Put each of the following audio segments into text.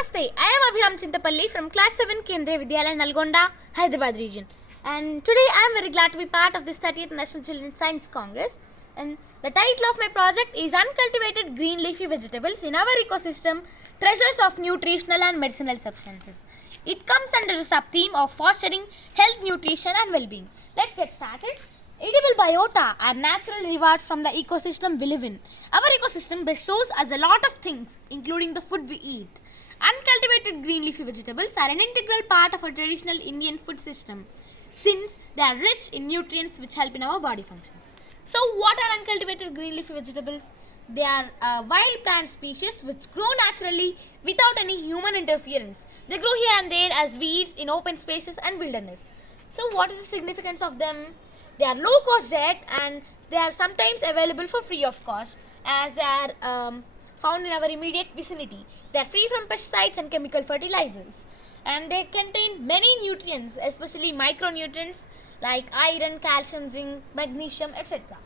Namaste, I am Abhiram Chintapalli from Class 7 Kendriya Vidyalaya Nalgonda, Hyderabad region. And today I am very glad to be part of this 30th National Children's Science Congress. And the title of my project is Uncultivated Green Leafy Vegetables in Our Ecosystem, Treasures of Nutritional and Medicinal Substances. It comes under the sub-theme of fostering health, nutrition and well-being. Let's get started. Edible biota are natural rewards from the ecosystem we live in. Our ecosystem bestows us a lot of things, including the food we eat. Uncultivated green leafy vegetables are an integral part of our traditional Indian food system, since they are rich in nutrients which help in our body functions. So, what are uncultivated green leafy vegetables? They are wild plant species which grow naturally without any human interference. They grow here and there as weeds in open spaces and wilderness. So, what is the significance of them? They are low cost yet, and they are sometimes available for free of cost, as they are found in our immediate vicinity. They are free from pesticides and chemical fertilizers, and they contain many nutrients, especially micronutrients like iron, calcium, zinc, magnesium, etc.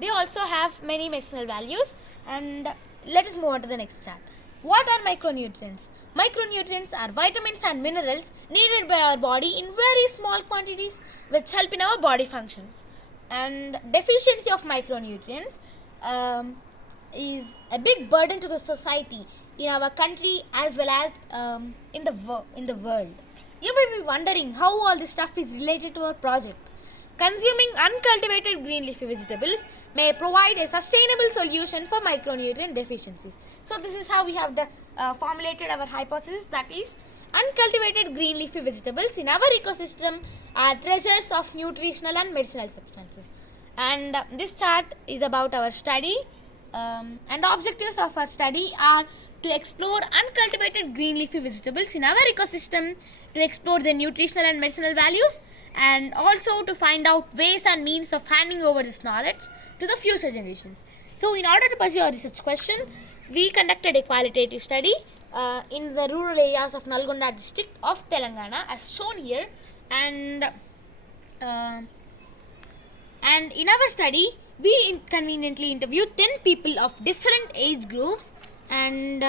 They also have many medicinal values. And let us move on to the next chart. What are micronutrients? Micronutrients are vitamins and minerals needed by our body in very small quantities which help in our body functions. And deficiency of micronutrients is a big burden to the society in our country as well as in the world. You may be wondering how all this stuff is related to our project. Consuming uncultivated green leafy vegetables may provide a sustainable solution for micronutrient deficiencies. So this is how we have formulated our hypothesis, that is, uncultivated green leafy vegetables in our ecosystem are treasures of nutritional and medicinal substances. And this chart is about our study, and the objectives of our study are to explore uncultivated green leafy vegetables in our ecosystem, to explore their nutritional and medicinal values, and also to find out ways and means of handing over this knowledge to the future generations. So, in order to pursue our research question, we conducted a qualitative study in the rural areas of Nalgonda district of Telangana, as shown here. And in our study, we conveniently interviewed 10 people of different age groups, and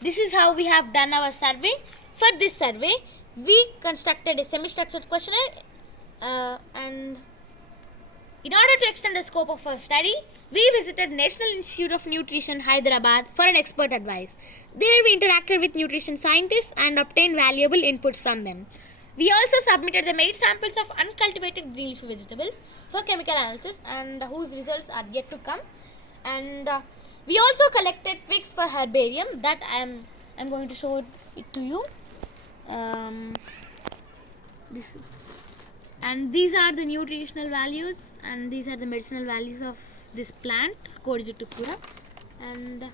this is how we have done our survey. For this survey, we constructed a semi-structured questionnaire, and in order to extend the scope of our study, we visited National Institute of Nutrition, Hyderabad for an expert advice. There we interacted with nutrition scientists and obtained valuable inputs from them. We also submitted the made samples of uncultivated green leafy vegetables for chemical analysis, and whose results are yet to come. And we also collected twigs for herbarium that I am going to show it to you. These are the nutritional values, and these are the medicinal values of this plant, Kodijuttukura. And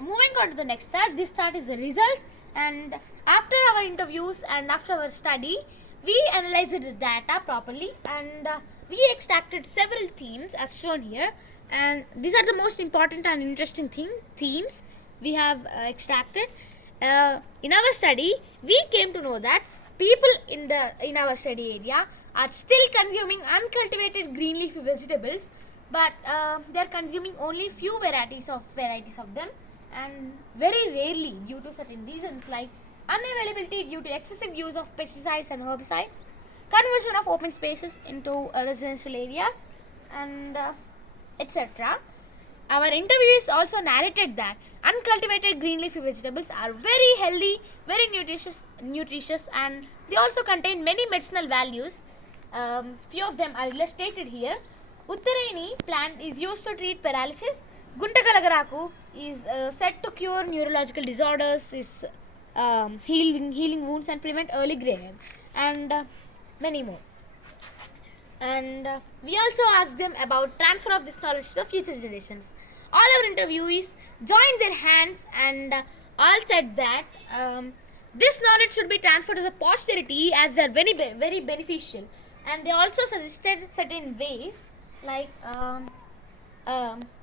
moving on to the next chart, this chart is the results. And after our interviews and after our study, we analyzed the data properly, and we extracted several themes as shown here. And these are the most important and interesting themes we have extracted. In our study, we came to know that people in our study area are still consuming uncultivated green leafy vegetables, but they are consuming only few varieties of them, and very rarely due to certain reasons like unavailability due to excessive use of pesticides and herbicides, conversion of open spaces into residential areas, and etc. Our interviewees also narrated that uncultivated green leafy vegetables are very healthy, very nutritious, and they also contain many medicinal values. Few of them are illustrated here. Uttaraini plant is used to treat paralysis. Guntakalagaraku is said to cure neurological disorders, is healing wounds and prevent early grey hair, and many more. And we also asked them about transfer of this knowledge to the future generations. All our interviewees joined their hands, and all said that this knowledge should be transferred to the posterity as they are very beneficial. And they also suggested certain ways like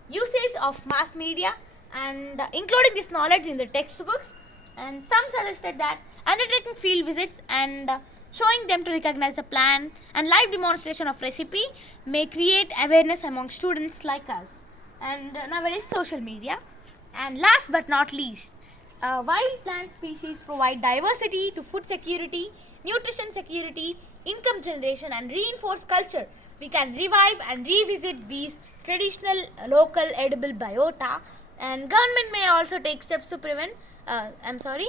usage of mass media and including this knowledge in the textbooks. And some suggested that undertaking field visits and showing them to recognize the plant and live demonstration of recipe may create awareness among students like us. and nowadays social media. And last but not least, wild plant species provide diversity to food security, nutrition security, income generation, and reinforce culture. We can revive and revisit these traditional local edible biota, and government may also take steps to prevent I'm sorry